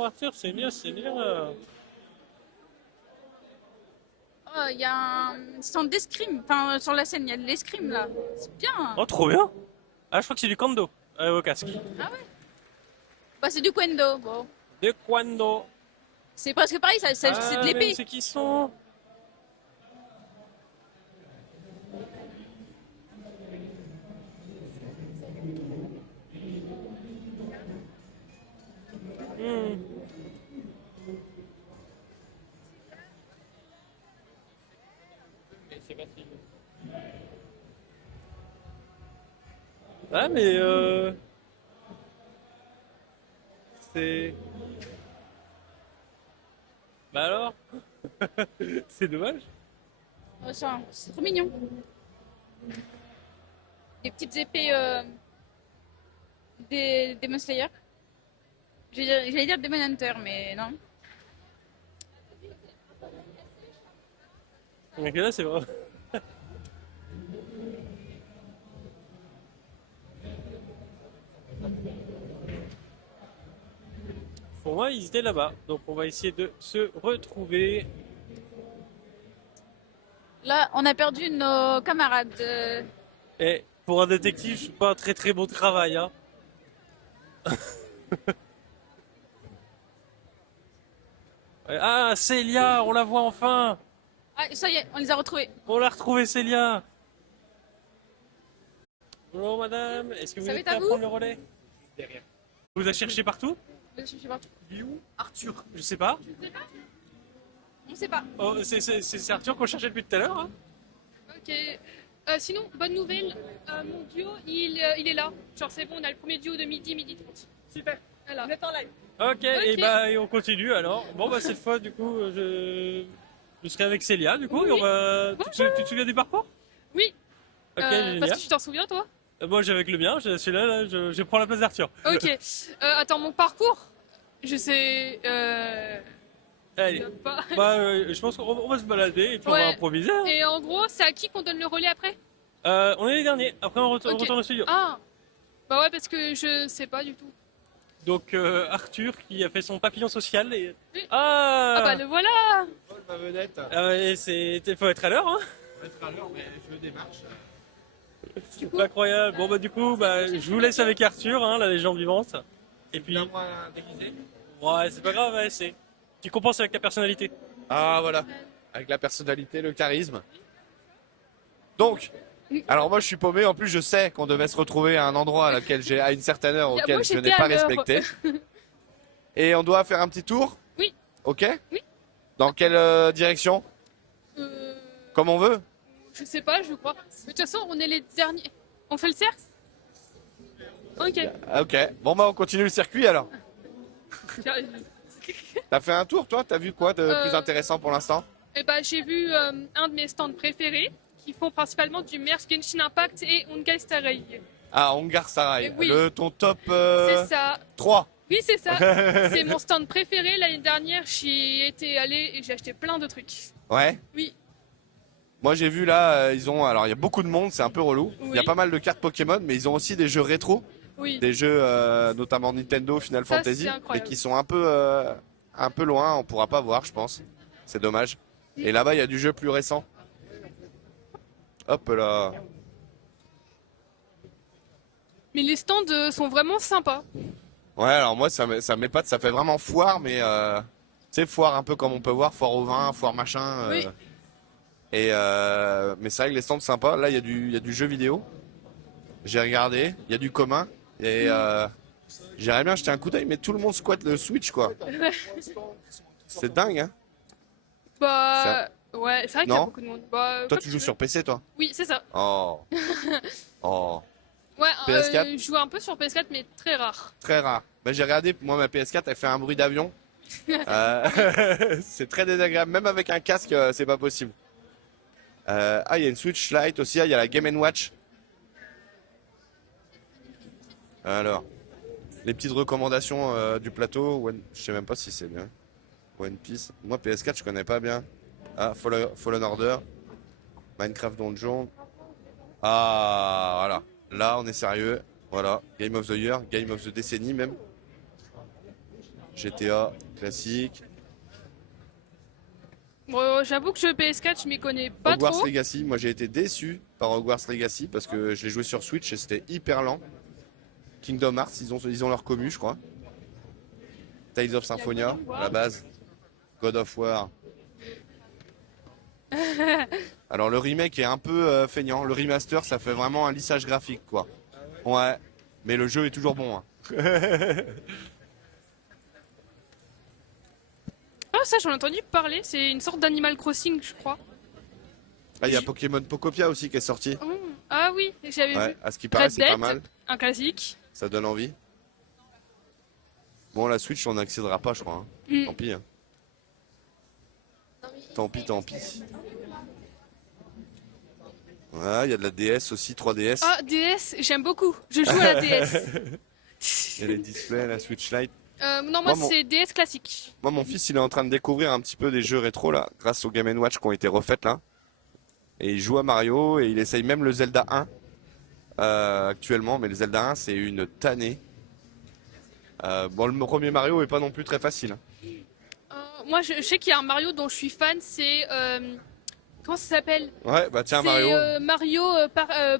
Arthur, c'est bien. Oh, il y a un stand d'escrime. Enfin, sur la scène, il y a de l'escrime là. C'est bien. Oh, trop bien! Ah, je crois que c'est du kendo au casque. Ah ouais? Bah, c'est du kendo. Bon. De kendo. C'est presque pareil, c'est de l'épée. C'est qui sont? Ah mais c'est... Bah alors? C'est dommage. Oh, ça, c'est trop mignon. Des petites épées des Demon Slayer. J'allais dire Demon Hunter, mais non. Donc là c'est vrai. Pour moi ils étaient là-bas, donc on va essayer de se retrouver. Là, on a perdu nos camarades. Et pour un détective, je suis pas un très très bon travail. Hein. Ah, Célia, on la voit enfin. Ah, ça y est, on les a retrouvés. On l'a retrouvée, Célia. Bonjour madame, est-ce que vous Ça êtes va, prêt à vous prendre le relais? Derrière. Vous avez cherché partout? Je sais pas. Il est où? Arthur. Je sais pas. On sait pas. Oh, c'est Arthur qu'on cherchait depuis tout à l'heure. Hein. Ok. Sinon, bonne nouvelle, mon duo, il est là. Genre c'est bon, on a le premier duo de midi 30. Super. Voilà. On est en live. Ok, et on continue alors. Bon bah cette fois du coup je serai avec Célia du coup Oui. et on va. Tu te souviens du parcours? Oui. Ok, Parce génial. que tu t'en souviens toi? Moi, j'ai avec le mien, celui-là, là, je prends la place d'Arthur. Ok. Attends, mon parcours, je sais. Allez. Pas. Je pense qu'on va se balader et puis on va Ouais. improviser. Hein. Et en gros, c'est à qui qu'on donne le relais après? On est les derniers, après on Ok. retourne au studio. Ah. Bah ouais, parce que je sais pas du tout. Donc Arthur qui a fait son papillon social et... Oui. Ah, Ah bah le voilà. Ma vedette. Ah ouais, faut être à l'heure, hein. Être à l'heure, mais je démarche. C'est incroyable. Bon bah du coup, je vous laisse avec Arthur, hein, la légende vivante. Et puis, Moi déguisé. ouais, c'est pas grave, ouais, tu compenses avec ta personnalité. Ah voilà, avec la personnalité, le charisme. Donc, alors moi je suis paumé, en plus je sais qu'on devait se retrouver à un endroit à une certaine heure Moi, auquel je j'étais n'ai pas à l'heure. respecté. Et on doit faire un petit tour? Oui. Ok? Oui. Dans quelle direction? Comme on veut? Je sais pas, je crois. Mais de toute façon, on est les derniers. On fait le cercle? Ok. Ok, bon bah on continue le circuit alors. T'as fait un tour toi? T'as vu quoi de plus intéressant pour l'instant? Et bah j'ai vu un de mes stands préférés qui font principalement du Merge Genshin Impact et Honkai Star Rail. Ah, Hongar Sarai, Oui. ton top C'est ça. 3. Oui, c'est ça. C'est mon stand préféré. L'année dernière, j'y étais allée et j'ai acheté plein de trucs. Ouais. Oui. Moi j'ai vu là, alors il y a beaucoup de monde, c'est un peu relou. Il y a Oui. pas mal de cartes Pokémon, mais ils ont aussi des jeux rétro, Oui. des jeux notamment Nintendo, Final Ça, Fantasy, c'est mais incroyable. qui sont un peu loin, on pourra pas voir je pense. C'est dommage. Et là-bas il y a du jeu plus récent. Hop là. Mais les stands sont vraiment sympas. Ouais, alors moi ça m'épate, ça fait vraiment foire, mais tu sais, foire un peu comme on peut voir, foire au vin, foire machin. Oui. Mais c'est vrai que les stands sympas. Là, il y a du jeu vidéo. J'ai regardé. Il y a du commun. Et j'aimerais bien jeter un coup d'œil, mais tout le monde squatte le Switch, quoi. C'est dingue, hein. Bah, ouais, c'est vrai qu'il y a Non. beaucoup de monde. Bah, Toi, comme tu joues veux. sur PC, toi? Oui, c'est ça. Oh. Oh. Ouais, PS4? je joue un peu sur PS4, mais très rare. Très rare. Bah, j'ai regardé, moi, ma PS4, elle fait un bruit d'avion. C'est très désagréable. Même avec un casque, c'est pas possible. Il y a une Switch Lite aussi. Il y a la Game & Watch. Alors, les petites recommandations du plateau. Je sais même pas si c'est bien. One Piece. Moi, PS4, je connais pas bien. Ah, Fallen Order. Minecraft Dungeon. Ah, voilà. Là, on est sérieux. Voilà. Game of the Year. Game of the Décennie, même. GTA, classique. Bon, j'avoue que le PS4, je m'y connais pas Hogwarts trop. Legacy. Moi, j'ai été déçu par Hogwarts Legacy parce que je l'ai joué sur Switch et c'était hyper lent. Kingdom Hearts, ils ont leur commu, je crois. Tales of Symphonia, à la base. God of War. Alors, le remake est un peu feignant. Le remaster, ça fait vraiment un lissage graphique, quoi. Ouais, mais le jeu est toujours bon. Hein. Ah, ça, j'en ai entendu parler. C'est une sorte d'Animal Crossing, je crois. Ah, il y a Pokémon Pokopia aussi qui est sorti. Ah oui, j'avais Ouais, vu. à ce qui paraît, Red c'est pas Dead, mal. un classique. Ça donne envie. Bon, la Switch, on n'accédera pas, je crois. Hein. Mm. Tant pis. Hein. Tant pis, tant pis. Ouais, il y a de la DS aussi, 3DS. Ah, DS, j'aime beaucoup. Je joue à la DS. Il y a les displays, la Switch Lite. Non, moi, Moi, c'est DS classique. Moi, mon fils, il est en train de découvrir un petit peu des jeux rétro, là, grâce aux Game & Watch qui ont été refaites, là. Et il joue à Mario, et il essaye même le Zelda 1, actuellement. Mais le Zelda 1, c'est une tannée. Bon, le premier Mario est pas non plus très facile. Hein. Moi, je sais qu'il y a un Mario dont je suis fan, c'est... comment ça s'appelle? Ouais, bah tiens, C'est Mario. Mario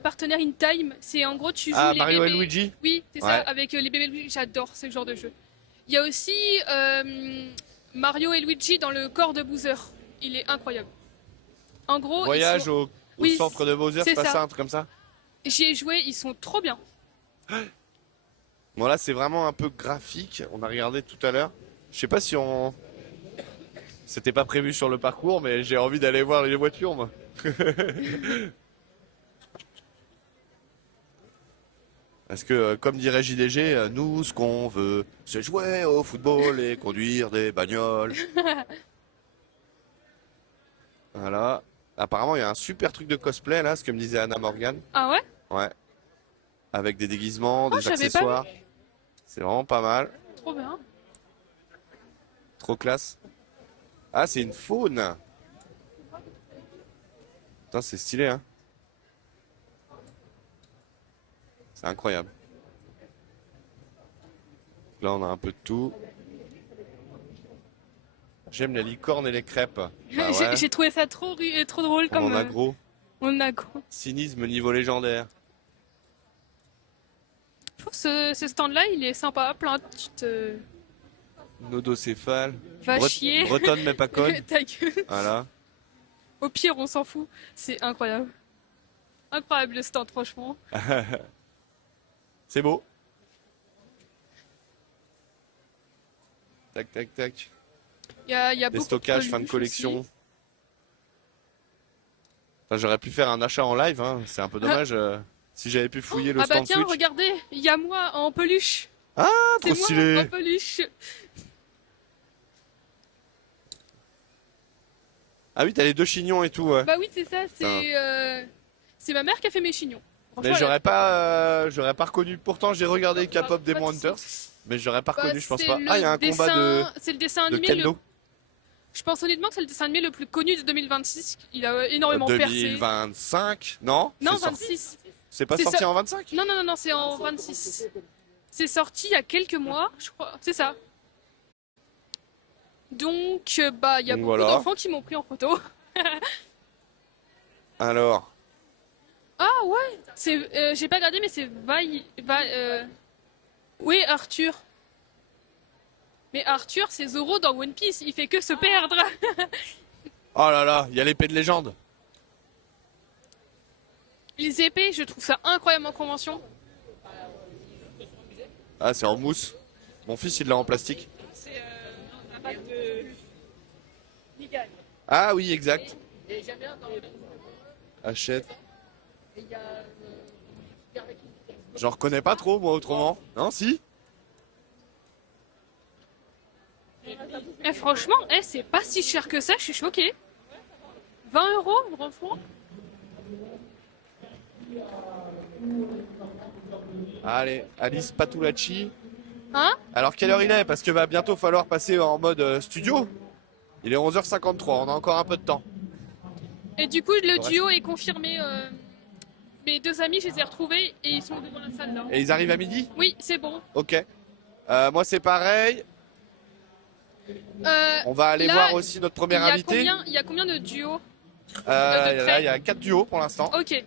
Partenaire in Time. C'est en gros, tu joues Ah, les Mario bébés. et Luigi? Oui, c'est Ouais. ça, avec les bébés Luigi. J'adore ce genre de jeu. Il y a aussi Mario et Luigi dans le corps de Bowser. Il est incroyable. En gros, Voyage au Oui, centre de Bowser, c'est c'est pas ça. ça, un truc comme ça? j'y ai joué, ils sont trop bien. Bon, là, c'est vraiment un peu graphique. On a regardé tout à l'heure. Je sais pas si on... C'était pas prévu sur le parcours, mais j'ai envie d'aller voir les voitures, moi. Parce que, comme dirait JDG, nous, ce qu'on veut, c'est jouer au football et conduire des bagnoles. Voilà. Apparemment, il y a un super truc de cosplay, là, ce que me disait Anna Morgan. Ah ouais? Ouais. avec des déguisements, des j'avais pas accessoires. C'est vraiment pas mal. Trop bien. Trop classe. Ah, c'est une faune. Putain, c'est stylé, hein. C'est incroyable. Là, on a un peu de tout. J'aime les licornes et les crêpes. Bah ouais, J'ai trouvé ça trop drôle on comme. en a gros. En agro. Cynisme niveau légendaire. Je trouve que ce stand-là, il est sympa. Plein de petites. Nodocéphale. Va chier. Bretonne mais pas conne. Ta gueule. Voilà. Au pire, on s'en fout. C'est incroyable. Incroyable le stand, franchement. C'est beau. Tac, tac, tac. Il y a Des beaucoup stockages, de fin de peluches collection. aussi. Enfin, j'aurais pu faire un achat en live, hein. C'est un peu dommage. Si j'avais pu fouiller le Ah bah stand tiens, Switch. regardez, il y a moi en peluche. Ah, C'est trop moi stylé. en peluche. Ah oui, t'as les deux chignons et tout, ouais. Bah oui, c'est ça, c'est ma mère qui a fait mes chignons. Mais Franchement, j'aurais pas reconnu. Pourtant, j'ai regardé K-pop Demon Hunters, mais j'aurais pas bah, reconnu, je pense c'est pas. le Ah, il y a un combat de, C'est le dessin de animé. kendo. Je pense honnêtement que c'est le dessin animé le plus connu de 2026. Il a énormément percé. 2025, non? Non, C'est sorti- 26. C'est pas C'est sorti ça- en 25? Non, non, non, non, c'est en 26. C'est sorti il y a quelques mois, je crois. C'est ça. Donc, bah, il y a Donc beaucoup voilà. d'enfants qui m'ont pris en photo. Alors, Ah ouais, j'ai pas regardé, mais c'est oui, Arthur. Mais Arthur, c'est Zoro dans One Piece, il fait que se perdre. oh là là, il y a l'épée de légende. Les épées, je trouve ça incroyable en convention. Ah, c'est en mousse. Mon fils, il l'a en plastique. C'est un pack de Nigal. Ah oui, exact. Achète. J'en reconnais pas trop, moi, autrement. Non, si? Eh, franchement, c'est pas si cher que ça, je suis choquée. 20 €, franchement. Allez, Alice Patulacci. Hein? Alors, quelle heure il est? Parce que va bientôt falloir passer en mode studio. Il est 11h53, on a encore un peu de temps. Et du coup, le reste. duo est confirmé. Mes deux amis, je les ai retrouvés et ils sont devant la salle là. Et ils arrivent à midi? Oui, c'est bon. Ok. Moi, c'est pareil. On va aller là, voir aussi notre premier invité. Il y a combien de duos? Là, il y a 4 duos pour l'instant. Ok.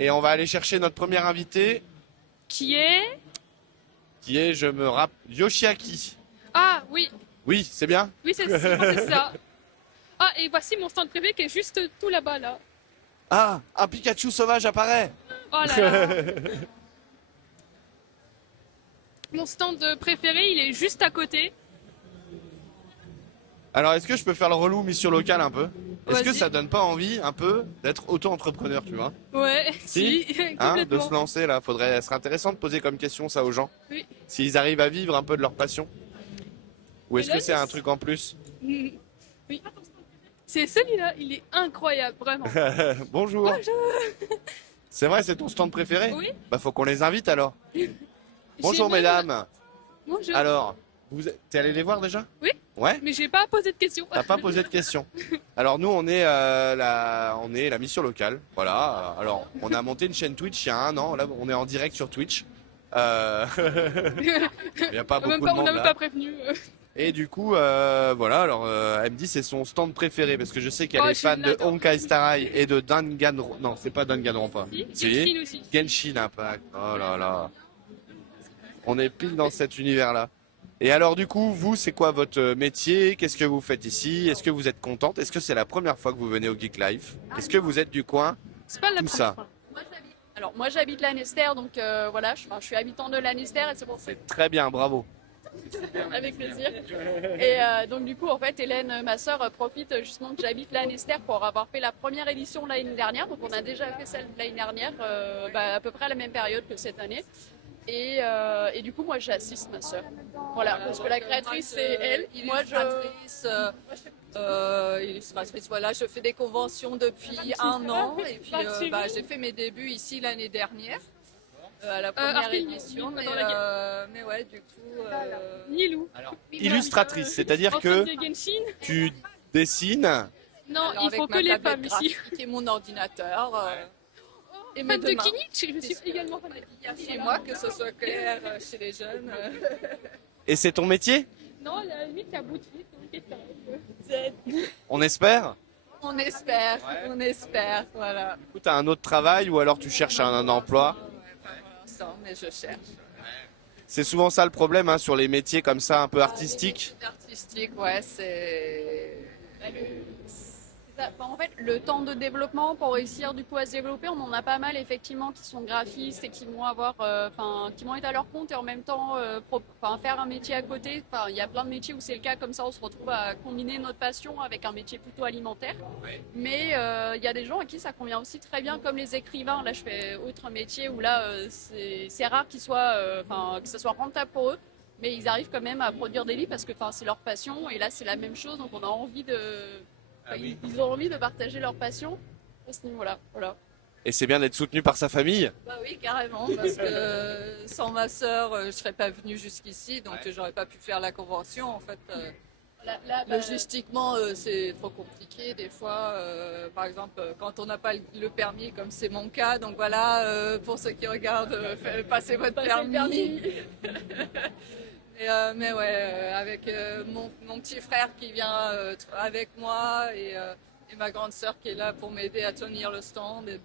Et on va aller chercher notre premier invité, Qui est? qui est, je me rappelle, Yoshiaki. Ah oui, Oui, c'est bien? oui, c'est ça. Ah, et voici mon stand privé qui est juste tout là-bas là. Ah, un Pikachu sauvage apparaît. Oh là là. Mon stand préféré, il est juste à côté. Alors, est-ce que je peux faire le relou mission locale un peu? Est-ce que Vas-y. ça donne pas envie un peu d'être auto-entrepreneur, tu vois? Ouais, Si. si, Hein, de complètement. se lancer là, ce serait intéressant de poser comme question ça aux gens. Oui. S'ils arrivent à vivre un peu de leur passion. Ou est-ce Mais là, que c'est un truc en plus? Oui. C'est celui-là, il est incroyable, vraiment. Bonjour. C'est vrai, c'est ton stand préféré? Oui. Bah faut qu'on les invite alors. Bonjour J'ai même- mesdames. Bonjour. Alors, t'es allé les voir déjà? Oui. Ouais. Mais j'ai pas posé de questions. T'as pas posé de questions. Alors nous on est la mission locale. Voilà. Alors on a monté une chaîne Twitch il y a 1 an. Là on est en direct sur Twitch. Il y a pas beaucoup de on monde n'a même là. pas prévenu. Et du coup voilà. Alors elle me dit c'est son stand préféré parce que je sais qu'elle Oh, est je fan de l'adore. Honkai Star Rail et de Danganronpa. Non c'est pas Danganronpa. Si, Genshin aussi. Genshin Impact. Oh là là. On est pile dans cet univers-là. Et alors du coup, vous, c'est quoi votre métier? Qu'est-ce que vous faites ici? Est-ce que vous êtes contente? Est-ce que c'est la première fois que vous venez au Geek Life? Est-ce que vous êtes du coin? C'est pas la Tout première ça. fois. Alors moi j'habite Lanester, donc voilà, je suis habitant de Lanester et c'est pour ça. Très bien, bravo. Avec plaisir. Et donc du coup en fait Hélène, ma sœur, profite justement que j'habite Lanester pour avoir fait la première édition l'année dernière. Donc on a déjà fait celle de l'année dernière, à peu près à la même période que cette année. Et du coup moi j'assiste ma sœur. Voilà, parce que la créatrice c'est elle. Moi illustratrice, voilà, je fais des conventions depuis 1 an et puis j'ai fait mes débuts ici l'année dernière. à la première Arpine, édition, dans la mais ouais, du coup... Nilou. Illustratrice, c'est-à-dire En que fait, de Genshin. tu dessines. Non, Alors, il avec faut ma que les tablette femmes ici. graphique et mon ordinateur. Et mes Fan deux de mains. Kinich, je suis également fan de Kinich. Chez moi, que ce soit clair chez les jeunes. Et c'est ton métier? Non, à la limite, la boutique, c'est une question. On espère? On espère, on espère, voilà. Tu as un autre travail ou alors tu cherches un emploi? Pour l'instant, mais je cherche. C'est souvent ça le problème hein, sur les métiers comme ça un peu artistiques. Artistique, ouais, c'est... En fait, le temps de développement pour réussir du coup à se développer, on en a pas mal effectivement qui sont graphistes et qui vont avoir, qui vont être à leur compte et en même temps faire un métier à côté. Il y a plein de métiers où c'est le cas, comme ça on se retrouve à combiner notre passion avec un métier plutôt alimentaire. Mais il y a des gens à qui ça convient aussi très bien, comme les écrivains. Là, je fais autre métier où là c'est rare qu'ils soient, que ça soit rentable pour eux. Mais ils arrivent quand même à produire des livres parce que c'est leur passion et là c'est la même chose, donc on a envie de... Ils ont envie de partager leur passion à ce niveau-là. Voilà. Et c'est bien d'être soutenu par sa famille. Bah oui, carrément, parce que sans ma sœur, je serais pas venue jusqu'ici, donc j'aurais pas pu faire la convention. En fait, logistiquement, c'est trop compliqué des fois. Par exemple, quand on n'a pas le permis, comme c'est mon cas, donc voilà, pour ceux qui regardent, passez votre permis. Mais ouais, avec mon petit frère qui vient avec moi et ma grande sœur qui est là pour m'aider à tenir le stand, et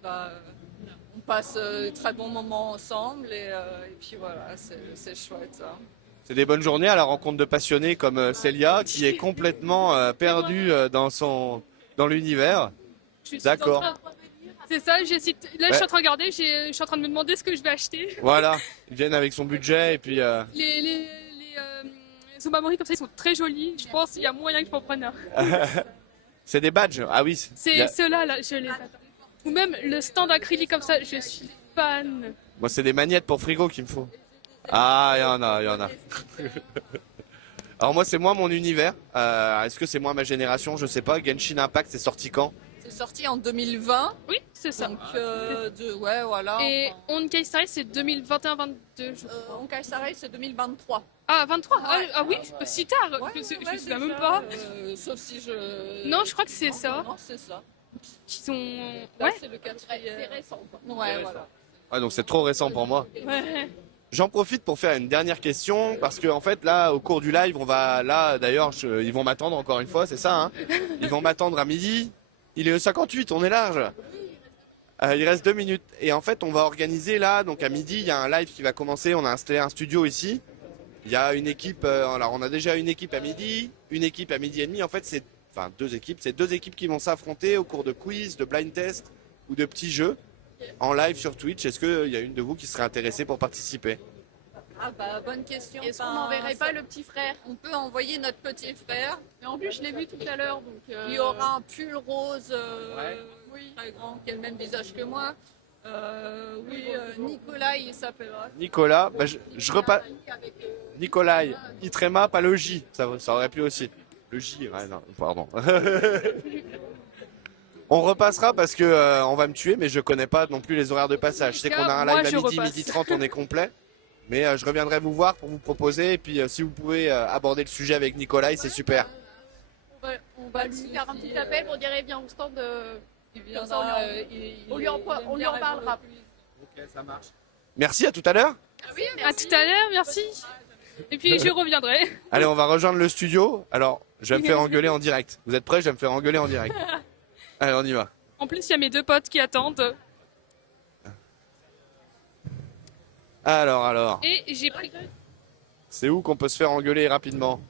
on passe de très bons moments ensemble et puis voilà, c'est chouette ça. C'est des bonnes journées à la rencontre de passionnés comme Célia qui est complètement perdue dans l'univers. D'accord. C'est ça, là je suis en train de regarder, je suis en train de me demander ce que je vais acheter. Voilà, ils viennent avec son budget et puis... Les Zumamori comme ça, ils sont très jolis. Je pense qu'il y a moyen que je m'en prenne un. C'est des badges, ah oui. C'est ceux-là, là, je les attends. Ou même le stand acrylique comme ça, je suis fan. Moi, c'est des magnettes pour frigo qu'il me faut. Ah, il y en a. Alors moi, c'est moi mon univers. Est-ce que c'est moi ma génération? Je sais pas. Genshin Impact, c'est sorti quand? C'est sorti en 2020. Oui, c'est ça. Donc, ouais, voilà. Et Honkai Star Rail, c'est 2021-22, je crois. Honkai Star Rail, c'est 2023. Ah, 23 Ouais. Ah oui, si tard. Je sais même pas. Sauf si je... Non, je crois que c'est ça. Non, c'est ça. Qu'ils ont... Là, Ouais. c'est le quatrième. C'est récent, quoi. Ouais, voilà. Ouais, donc c'est trop récent pour moi. Ouais. J'en profite pour faire une dernière question parce que en fait là au cours du live on va là d'ailleurs ils vont m'attendre encore une fois, c'est ça hein. Ils vont m'attendre à midi. Il est 58, on est large. Il reste 2 minutes et en fait on va organiser là donc à midi il y a un live qui va commencer. On a installé un studio ici. Il y a une équipe. Alors on a déjà une équipe à midi, une équipe à midi et demi. En fait c'est 2 équipes. C'est 2 équipes qui vont s'affronter au cours de quiz, de blind test ou de petits jeux. En live sur Twitch, est-ce qu'il y a une de vous qui serait intéressée pour participer? Ah bonne question. Est-ce qu'on n'enverrait pas le petit frère? On peut envoyer notre petit frère. Mais en plus, je l'ai vu tout à l'heure, donc... Il y aura un pull rose très grand, qui a le même visage que moi. Nicolas, il s'appellera. Nicolas, je repasse. Nicolas, Itrema, pas le J, ça aurait pu aussi. Le J, ouais, non, pardon. On repassera parce que on va me tuer, mais je connais pas non plus les horaires de passage. Je sais qu'on a un live à midi, midi 30, on est complet. Mais je reviendrai vous voir pour vous proposer. Et puis si vous pouvez aborder le sujet avec Nicolas, c'est super. On va lui faire un petit appel pour dire viens au stand. Comme ça, on lui en parlera. Ok, ça marche. Merci, à tout à l'heure. Oui, à tout à l'heure, merci. Et puis je reviendrai. Allez, on va rejoindre le studio. Alors, je vais me faire engueuler en direct. Vous êtes prêts? Je vais me faire engueuler en direct. Allez, on y va. En plus, il y a mes 2 potes qui attendent. Alors. Et j'ai pris... C'est où qu'on peut se faire engueuler rapidement?